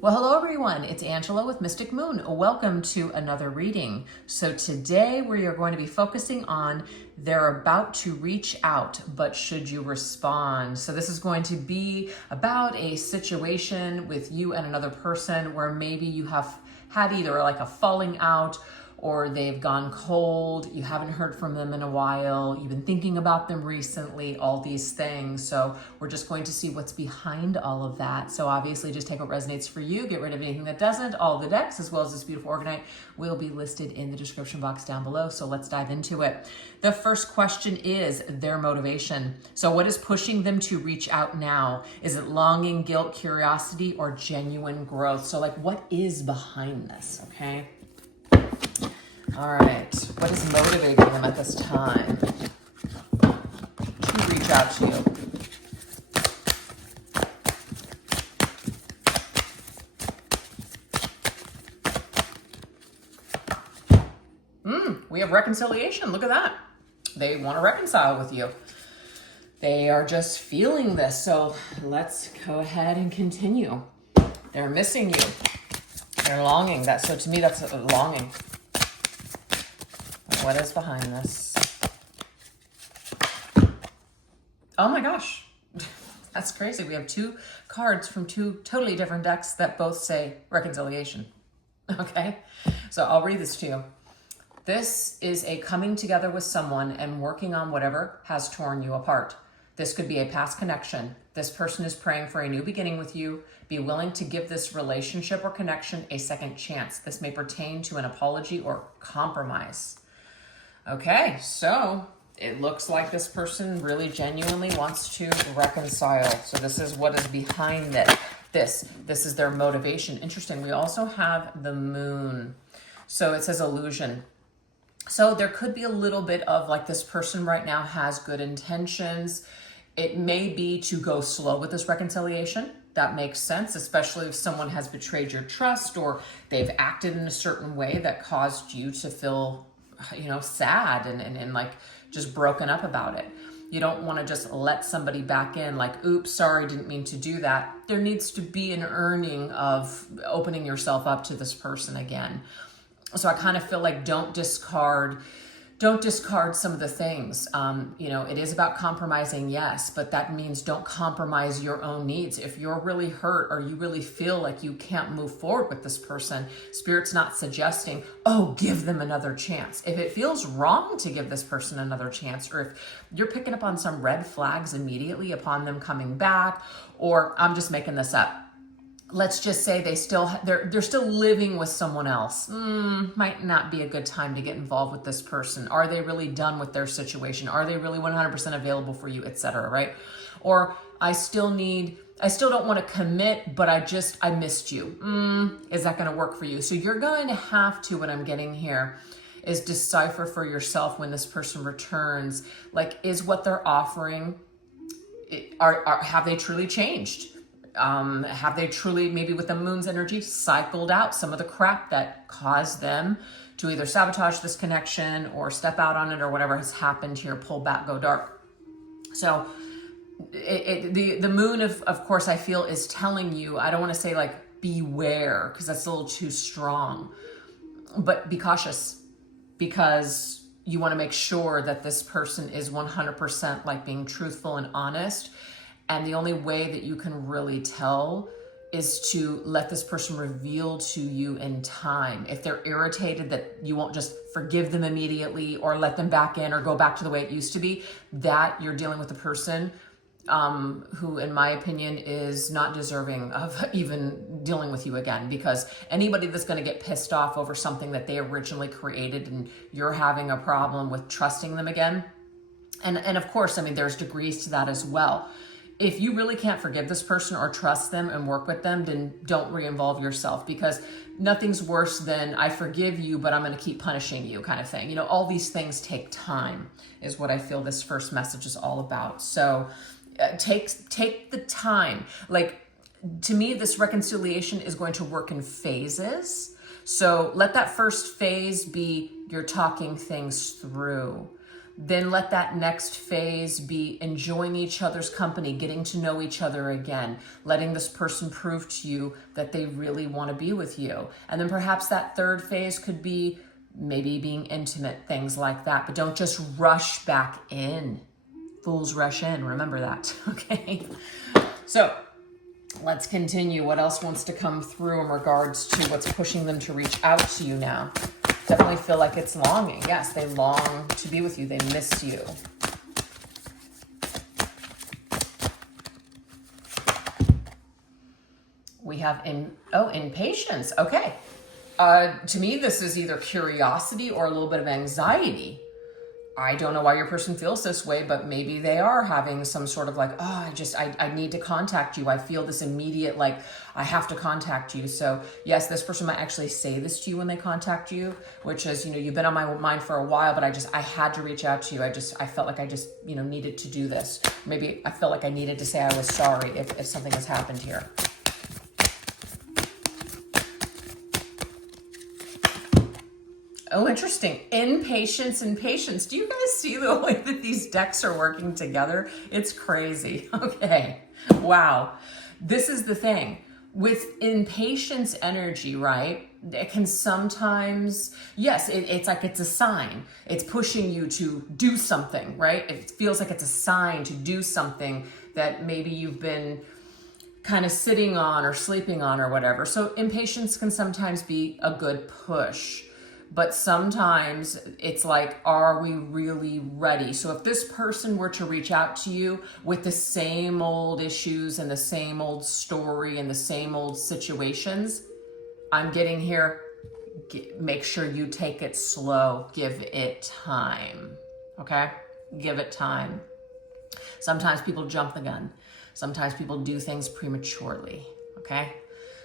Well, hello everyone, it's Angela with Mystic Moon. Welcome to another reading. So today we are going to be focusing on they're about to reach out, but should you respond? So this is going to be about a situation with you and another person where maybe you have had either like a falling out or they've gone cold, you haven't heard from them in a while, you've been thinking about them recently, all these things. So we're just going to see what's behind all of that. So obviously just take what resonates for you, get rid of anything that doesn't. All the decks, as well as this beautiful Organite, will be listed in the description box down below. So let's dive into it. The first question is their motivation. So what is pushing them to reach out now? Is it longing, guilt, curiosity, or genuine growth? So like, what is behind this, okay? All right, what is motivating them at this time to reach out to you? We have reconciliation. Look at that. They want to reconcile with you. They are just feeling this. So let's go ahead and continue. They're missing you. They're longing. So to me, that's a longing. What is behind this? Oh my gosh. That's crazy. We have two cards from two totally different decks that both say reconciliation. Okay? So I'll read this to you. This is a coming together with someone and working on whatever has torn you apart. This could be a past connection. This person is praying for a new beginning with you. Be willing to give this relationship or connection a second chance. This may pertain to an apology or compromise. Okay, so it looks like this person really genuinely wants to reconcile. So this is what is behind it. This is their motivation. Interesting. We also have the moon. So it says illusion. So there could be a little bit of like this person right now has good intentions. It may be to go slow with this reconciliation. That makes sense, especially if someone has betrayed your trust or they've acted in a certain way that caused you to feel, sad and like just broken up about it. You don't want to just let somebody back in like, oops, sorry, didn't mean to do that. There needs to be an earning of opening yourself up to this person again. So I kind of feel like don't discard some of the things. It is about compromising, yes, but that means don't compromise your own needs. If you're really hurt or you really feel like you can't move forward with this person, Spirit's not suggesting, oh, give them another chance. If it feels wrong to give this person another chance, or if you're picking up on some red flags immediately upon them coming back, or I'm just making this up, let's just say they're still living with someone else. Might not be a good time to get involved with this person. Are they really done with their situation? Are they really 100% available for you, etc., right? Or I still don't want to commit, but I missed you. Is that going to work for you? So you're going to have to, what I'm getting here is decipher for yourself when this person returns, like, is what they're offering, have they truly changed? Have they truly, maybe with the moon's energy, cycled out some of the crap that caused them to either sabotage this connection or step out on it or whatever has happened here, pull back, go dark? So the moon, of course, I feel is telling you, I don't want to say like beware because that's a little too strong, but be cautious because you want to make sure that this person is 100% like being truthful and honest. And the only way that you can really tell is to let this person reveal to you in time. If they're irritated that you won't just forgive them immediately or let them back in or go back to the way it used to be, that you're dealing with a person who, in my opinion, is not deserving of even dealing with you again. Because anybody that's going to get pissed off over something that they originally created and you're having a problem with trusting them again. And of course, I mean, there's degrees to that as well. If you really can't forgive this person or trust them and work with them, then don't re-involve yourself, because nothing's worse than I forgive you, but I'm going to keep punishing you kind of thing. All these things take time is what I feel this first message is all about. So take the time. Like, to me, this reconciliation is going to work in phases. So let that first phase be you're talking things through. Then let that next phase be enjoying each other's company, getting to know each other again, letting this person prove to you that they really want to be with you. And then perhaps that third phase could be maybe being intimate, things like that. But don't just rush back in. Fools rush in, remember that, okay? So let's continue. What else wants to come through in regards to what's pushing them to reach out to you now? Definitely feel like it's longing. Yes, they long to be with you. They miss you. We have impatience. Okay. To me, this is either curiosity or a little bit of anxiety. I don't know why your person feels this way, but maybe they are having some sort of like, oh, I need to contact you. I feel this immediate, like, I have to contact you. So yes, this person might actually say this to you when they contact you, which is, you've been on my mind for a while, but I had to reach out to you. I felt like I just, needed to do this. Maybe I felt like I needed to say I was sorry if something has happened here. Oh, interesting. Impatience and patience. Do you guys see the way that these decks are working together? It's crazy. Okay. Wow. This is the thing. With impatience energy, right? It can sometimes, yes, it's like it's a sign. It's pushing you to do something, right? It feels like it's a sign to do something that maybe you've been kind of sitting on or sleeping on or whatever. So impatience can sometimes be a good push. But sometimes it's like, are we really ready? So if this person were to reach out to you with the same old issues and the same old story and the same old situations, I'm getting here, make sure you take it slow. Give it time, okay? Give it time. Sometimes people jump the gun. Sometimes people do things prematurely, okay?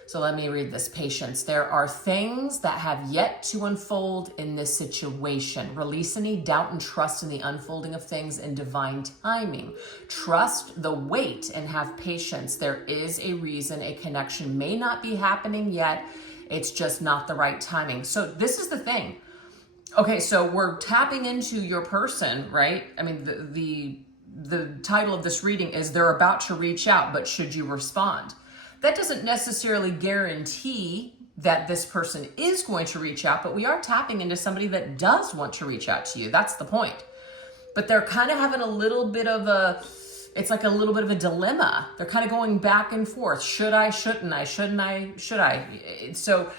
So let me read this. Patience. There are things that have yet to unfold in this situation. Release any doubt and trust in the unfolding of things in divine timing. Trust the wait and have patience. There is a reason a connection may not be happening yet. It's just not the right timing. So this is the thing. Okay, so we're tapping into your person, right? I mean, the title of this reading is They're About to Reach Out, but Should You Respond? That doesn't necessarily guarantee that this person is going to reach out, but we are tapping into somebody that does want to reach out to you. That's the point. But they're kind of having a little bit of it's like a little bit of a dilemma. They're kind of going back and forth. Should I, shouldn't I, shouldn't I, should I? So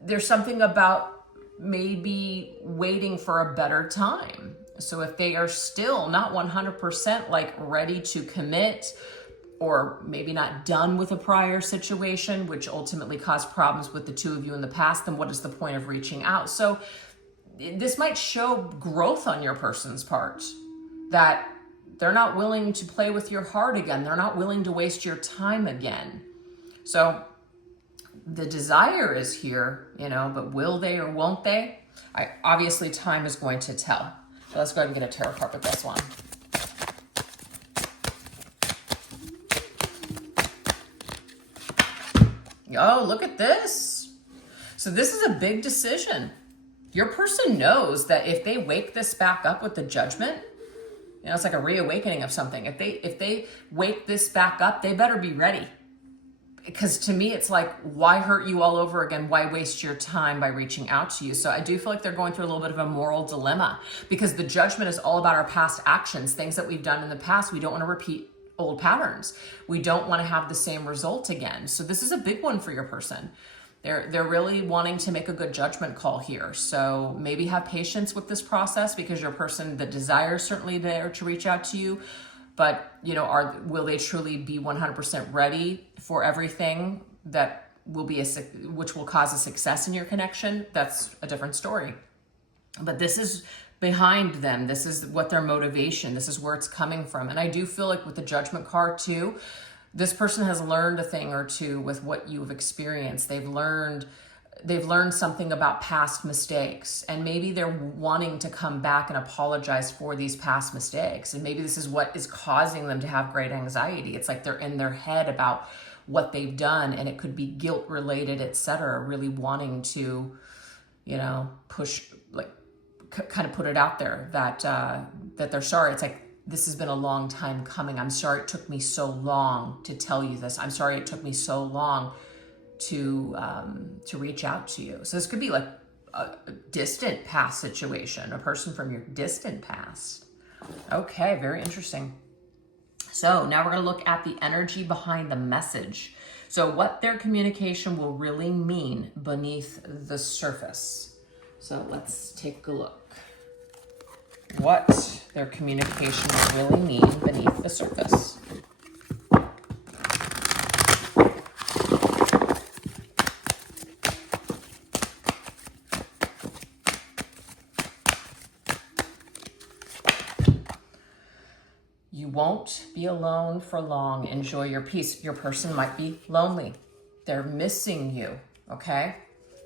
there's something about maybe waiting for a better time. So if they are still not 100% like ready to commit, or maybe not done with a prior situation, which ultimately caused problems with the two of you in the past, then what is the point of reaching out? So this might show growth on your person's part, that they're not willing to play with your heart again. They're not willing to waste your time again. So the desire is here, but will they or won't they? Obviously, time is going to tell. So let's go ahead and get a tarot card with this one. Oh, look at this. So this is a big decision. Your person knows that if they wake this back up with the Judgment, it's like a reawakening of something. If they wake this back up, they better be ready. Because to me, it's like, why hurt you all over again? Why waste your time by reaching out to you? So I do feel like they're going through a little bit of a moral dilemma, because the Judgment is all about our past actions, things that we've done in the past. We don't want to repeat old patterns. We don't want to have the same result again. So this is a big one for your person. They're really wanting to make a good judgment call here. So maybe have patience with this process, because your person, the desire is certainly there to reach out to you, but will they truly be 100% ready for everything that will be which will cause a success in your connection? That's a different story. But this is behind them. This is what their motivation, this is where it's coming from. And I do feel like with the Judgment card too, this person has learned a thing or two with what you've experienced. They've learned something about past mistakes, and maybe they're wanting to come back and apologize for these past mistakes. And maybe this is what is causing them to have great anxiety. It's like they're in their head about what they've done, and it could be guilt related, etc. Really wanting to, push, like, kind of put it out there that that they're sorry. It's like, this has been a long time coming. I'm sorry it took me so long to tell you this. I'm sorry it took me so long to reach out to you. So this could be like a distant past situation, a person from your distant past. Okay, very interesting. So now we're going to look at the energy behind the message. So what their communication will really mean beneath the surface. So let's take a look. What their communication will really mean beneath the surface. You won't be alone for long. Enjoy your peace. Your person might be lonely. They're missing you, okay?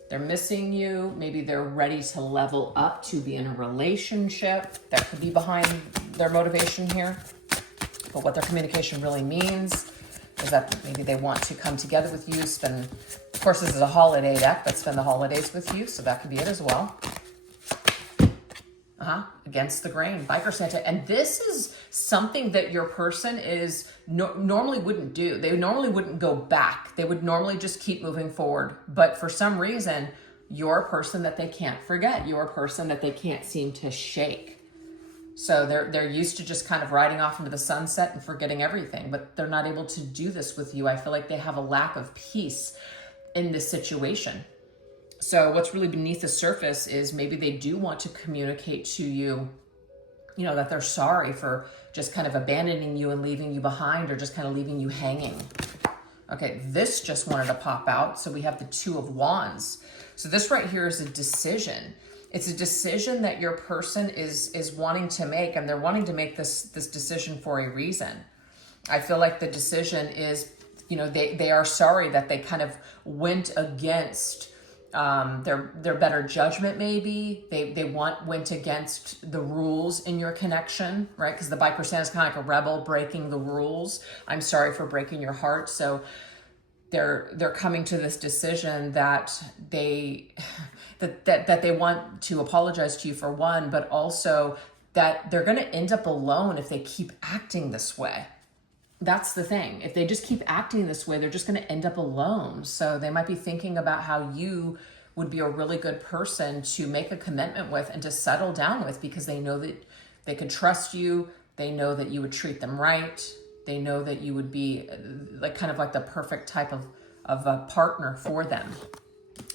They're missing you. Maybe they're ready to level up to be in a relationship. That could be behind their motivation here. But what their communication really means is that maybe they want to come together with you, spend, of course, this is a holiday deck, but spend the holidays with you. So that could be it as well. Against the grain, Biker Santa. And this is something that your person is normally wouldn't do. They normally wouldn't go back. They would normally just keep moving forward. But for some reason, you're a person that they can't forget. You're a person that they can't seem to shake. So they're used to just kind of riding off into the sunset and forgetting everything. But they're not able to do this with you. I feel like they have a lack of peace in this situation. So what's really beneath the surface is maybe they do want to communicate to you, that they're sorry for just kind of abandoning you and leaving you behind, or just kind of leaving you hanging. Okay, this just wanted to pop out. So we have the Two of Wands. So this right here is a decision. It's a decision that your person is wanting to make, and they're wanting to make this decision for a reason. I feel like the decision is, they are sorry that they kind of went against their better judgment. Maybe they went against the rules in your connection, right? Because the Biker Santa is kind of like a rebel breaking the rules. I'm sorry for breaking your heart. So they're coming to this decision that they want to apologize to you for one, but also that they're going to end up alone if they keep acting this way. That's the thing. If they just keep acting this way, they're just going to end up alone. So they might be thinking about how you would be a really good person to make a commitment with and to settle down with, because they know that they could trust you. They know that you would treat them right. They know that you would be kind of like the perfect type of a partner for them.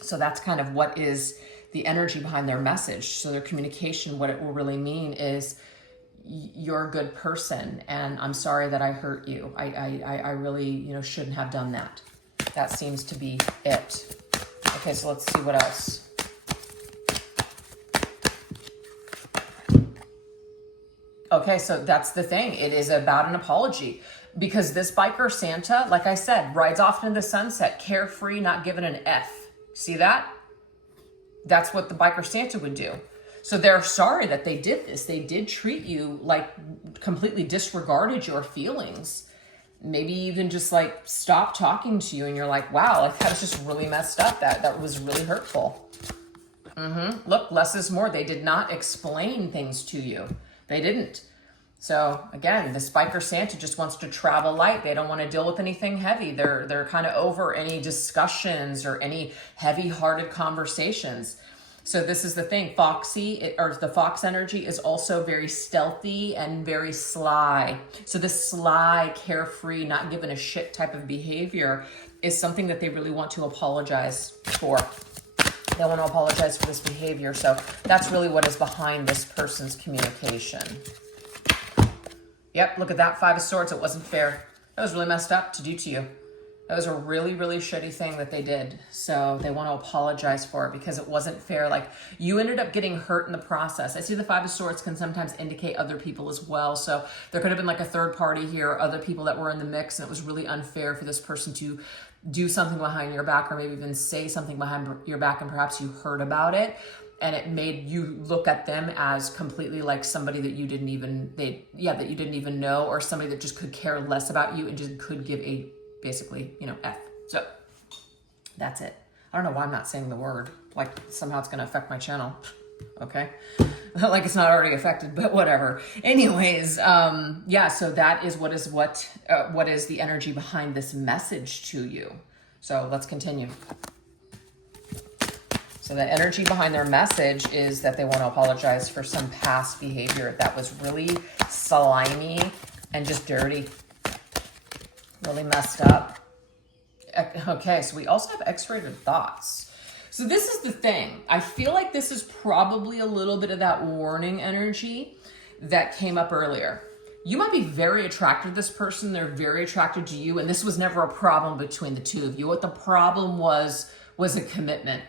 So that's kind of what is the energy behind their message. So their communication, what it will really mean is, you're a good person, and I'm sorry that I hurt you. I really, shouldn't have done that. That seems to be it. Okay, so let's see what else. Okay, so that's the thing. It is about an apology, because this Biker Santa, like I said, rides off into the sunset, carefree, not given an F. See that? That's what the Biker Santa would do. So they're sorry that they did this. They did treat you like completely disregarded your feelings. Maybe even just like stopped talking to you, and you're like, wow, like that was just really messed up. That was really hurtful. Look, less is more. They did not explain things to you. They didn't. So again, this Biker Santa just wants to travel light. They don't want to deal with anything heavy. They're kind of over any discussions or any heavy-hearted conversations. So this is the thing, Foxy, or the Fox energy is also very stealthy and very sly. So this sly, carefree, not giving a shit type of behavior is something that they really want to apologize for. They want to apologize for this behavior. So that's really what is behind this person's communication. Yep, look at that, Five of Swords. It wasn't fair. That was really messed up to do to you. That was a really, really shitty thing that they did. So they want to apologize for it because it wasn't fair. Like, you ended up getting hurt in the process. I see the Five of Swords can sometimes indicate other people as well. So there could have been like a third party here, other people that were in the mix, and it was really unfair for this person to do something behind your back, or maybe even say something behind your back, and perhaps you heard about it. And it made you look at them as completely like somebody that you didn't even, that you didn't even know, or somebody that just could care less about you and just could give a, basically, F. So that's it. I don't know why I'm not saying the word. Like, somehow it's going to affect my channel. Okay. Like it's not already affected, but whatever. Anyways, yeah, so that is what is the energy behind this message to you. So let's continue. So the energy behind their message is that they want to apologize for some past behavior that was really slimy and just dirty, really messed up. Okay, so we also have X-rated thoughts. So this is the thing. I feel like this is probably a little bit of that warning energy that came up earlier. You might be very attracted to this person. They're very attracted to you. And this was never a problem between the two of you. What the problem was a commitment,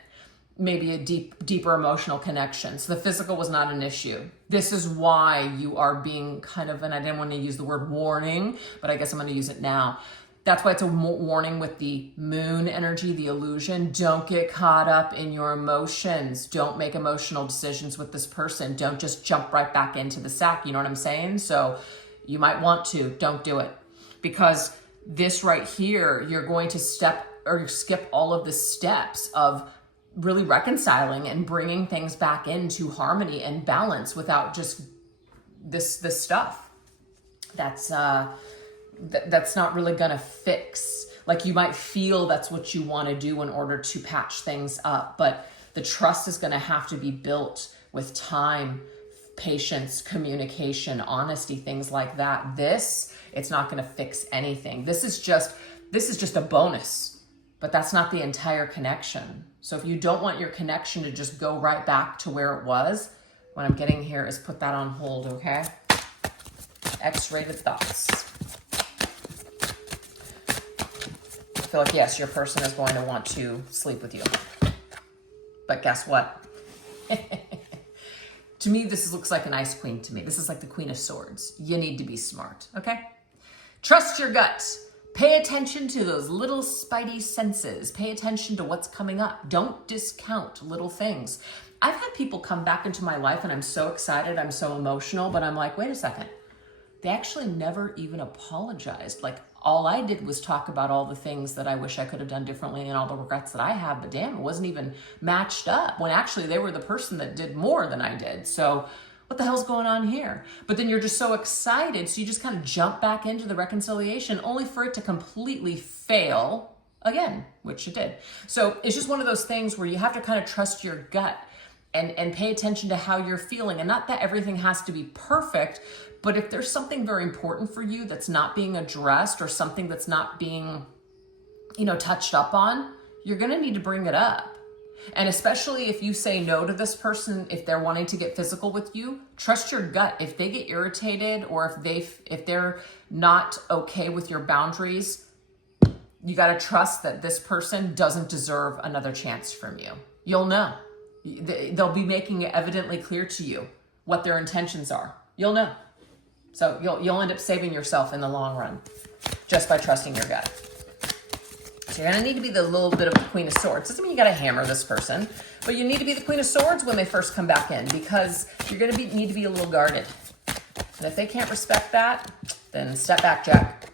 maybe a deeper emotional connection. So the physical was not an issue. This is why you are being kind of, and I didn't want to use the word warning, but I guess I'm going to use it now. That's why it's a warning with the moon energy, the illusion. Don't get caught up in your emotions. Don't make emotional decisions with this person. Don't just jump right back into the sack. You know what I'm saying? So you might want to, don't do it. Because this right here, you're going to skip all of the steps of really reconciling and bringing things back into harmony and balance without just this stuff. That's not really gonna fix. Like you might feel that's what you want to do in order to patch things up, but the trust is gonna have to be built with time, patience, communication, honesty, things like that. It's not gonna fix anything. This is just a bonus, but that's not the entire connection. So if you don't want your connection to just go right back to where it was, what I'm getting here is put that on hold, okay? X-rated thoughts. I feel like, yes, your person is going to want to sleep with you. But guess what? To me, this looks like an ice queen to me. This is like the Queen of Swords. You need to be smart, okay? Trust your gut. Pay attention to those little spidey senses. Pay attention to what's coming up. Don't discount little things. I've had people come back into my life and I'm so excited, I'm so emotional, but I'm like, wait a second. They actually never even apologized. Like all I did was talk about all the things that I wish I could have done differently and all the regrets that I have, but damn, it wasn't even matched up when actually they were the person that did more than I did. So what the hell's going on here? But then you're just so excited, so you just kind of jump back into the reconciliation only for it to completely fail again, which it did. So it's just one of those things where you have to kind of trust your gut and pay attention to how you're feeling. And not that everything has to be perfect, but if there's something very important for you that's not being addressed or something that's not being, touched up on, you're going to need to bring it up. And especially if you say no to this person, if they're wanting to get physical with you, trust your gut. If they get irritated or if they're not okay with your boundaries, you got to trust that this person doesn't deserve another chance from you. You'll know. They'll be making it evidently clear to you what their intentions are. You'll know. So you'll end up saving yourself in the long run just by trusting your gut. So you're going to need to be the little bit of the Queen of Swords. Doesn't mean you got to hammer this person, but you need to be the Queen of Swords when they first come back in, because you're going to need to be a little guarded. And if they can't respect that, then step back, Jack.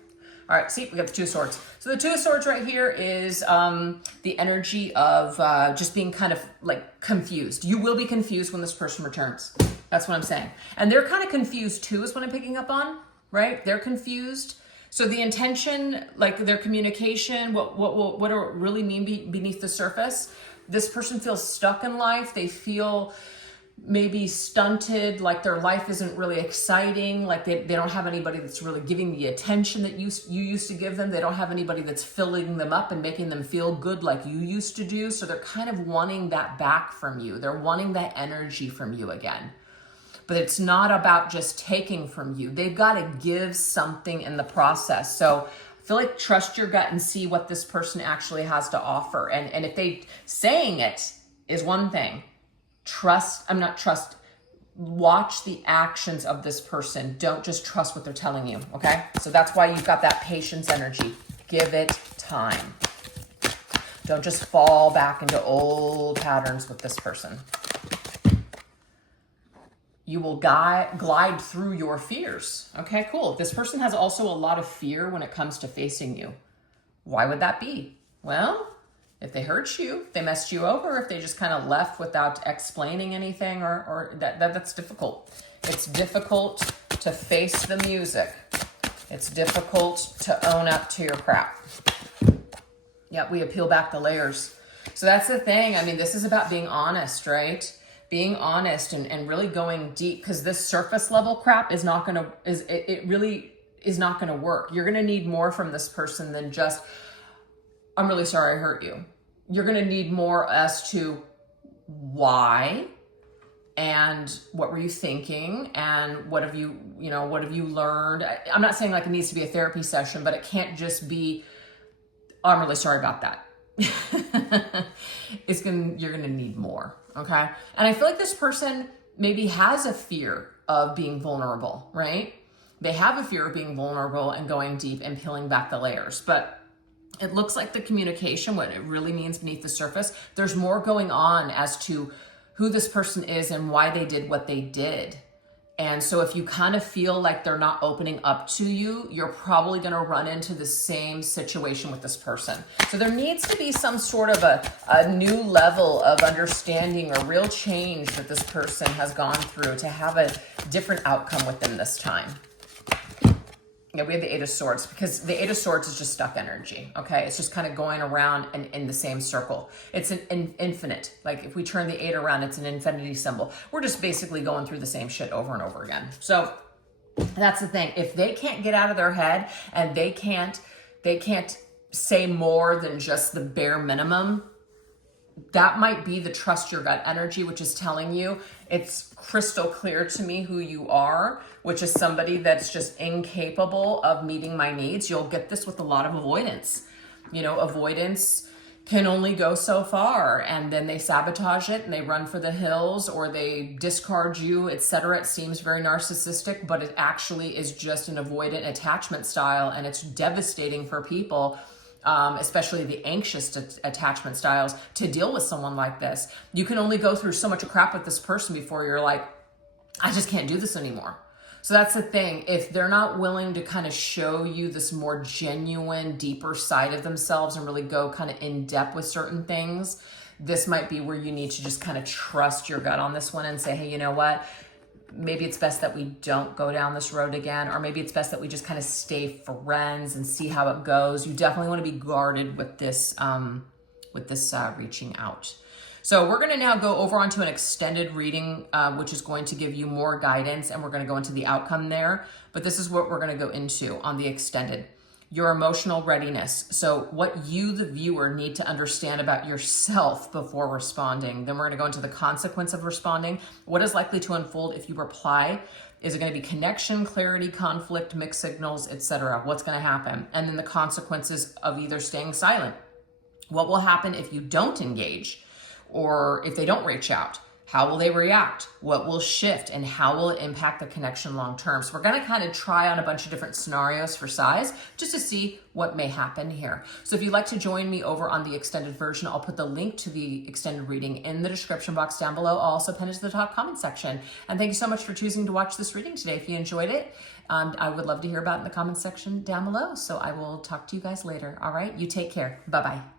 All right, see, we got the Two of Swords. So the Two of Swords right here is the energy of just being kind of like confused. You will be confused when this person returns. That's what I'm saying. And they're kind of confused too, is what I'm picking up on, right? They're confused. So the intention, like their communication, what do it really mean beneath the surface? This person feels stuck in life. They feel maybe stunted, like their life isn't really exciting, like they don't have anybody that's really giving the attention that you used to give them. They don't have anybody that's filling them up and making them feel good like you used to do. So they're kind of wanting that back from you. They're wanting that energy from you again. But it's not about just taking from you. They've got to give something in the process. So I feel like trust your gut and see what this person actually has to offer. And if they saying it is one thing, watch the actions of this person. Don't just trust what they're telling you, okay? So that's why you've got that patience energy. Give it time. Don't just fall back into old patterns with this person. You will glide through your fears. Okay, cool. This person has also a lot of fear when it comes to facing you. Why would that be? Well, If they hurt you, if they messed you over, if they just kind of left without explaining anything, or that's difficult. It's difficult to face the music. It's difficult to own up to your crap. Yep, we peel back the layers. So that's the thing. I mean, this is about being honest, right? Being honest and really going deep, because this surface level crap is not going to, it really is not going to work. You're going to need more from this person than just, I'm really sorry I hurt you. You're going to need more as to why and what were you thinking and what have you learned. I'm not saying like it needs to be a therapy session, but it can't just be, oh, I'm really sorry about that. You're going to need more. Okay. And I feel like this person maybe has a fear of being vulnerable, right? They have a fear of being vulnerable and going deep and peeling back the layers, but it looks like the communication, what it really means beneath the surface, there's more going on as to who this person is and why they did what they did. And so if you kind of feel like they're not opening up to you, you're probably going to run into the same situation with this person. So there needs to be some sort of a new level of understanding or real change that this person has gone through to have a different outcome with them this time. Yeah, we have the Eight of Swords, because the Eight of Swords is just stuck energy, okay? It's just kind of going around and in the same circle. It's an infinite. Like if we turn the 8 around, it's an infinity symbol. We're just basically going through the same shit over and over again. So that's the thing. If they can't get out of their head and they can't say more than just the bare minimum, that might be the trust your gut energy, which is telling you it's crystal clear to me who you are, which is somebody that's just incapable of meeting my needs. You'll get this with a lot of avoidance. Avoidance can only go so far, and then they sabotage it and they run for the hills or they discard you, etc. It seems very narcissistic, but it actually is just an avoidant attachment style, and it's devastating for people. Especially the anxious attachment styles, to deal with someone like this. You can only go through so much crap with this person before you're like, I just can't do this anymore. So that's the thing. If they're not willing to kind of show you this more genuine, deeper side of themselves and really go kind of in depth with certain things, this might be where you need to just kind of trust your gut on this one and say, hey, you know what? Maybe it's best that we don't go down this road again, or maybe it's best that we just kind of stay friends and see how it goes. You definitely want to be guarded with this reaching out. So we're going to now go over onto an extended reading, which is going to give you more guidance, and we're going to go into the outcome there. But this is what we're going to go into on the extended. Your emotional readiness. So what you, the viewer, need to understand about yourself before responding. Then we're going to go into the consequence of responding. What is likely to unfold if you reply? Is it going to be connection, clarity, conflict, mixed signals, etc.? What's going to happen? And then the consequences of either staying silent. What will happen if you don't engage, or if they don't reach out? How will they react? What will shift, and how will it impact the connection long term? So we're going to kind of try on a bunch of different scenarios for size just to see what may happen here. So if you'd like to join me over on the extended version, I'll put the link to the extended reading in the description box down below. I'll also pin it to the top comment section. And thank you so much for choosing to watch this reading today. If you enjoyed it, I would love to hear about it in the comment section down below. So I will talk to you guys later. All right, you take care. Bye-bye.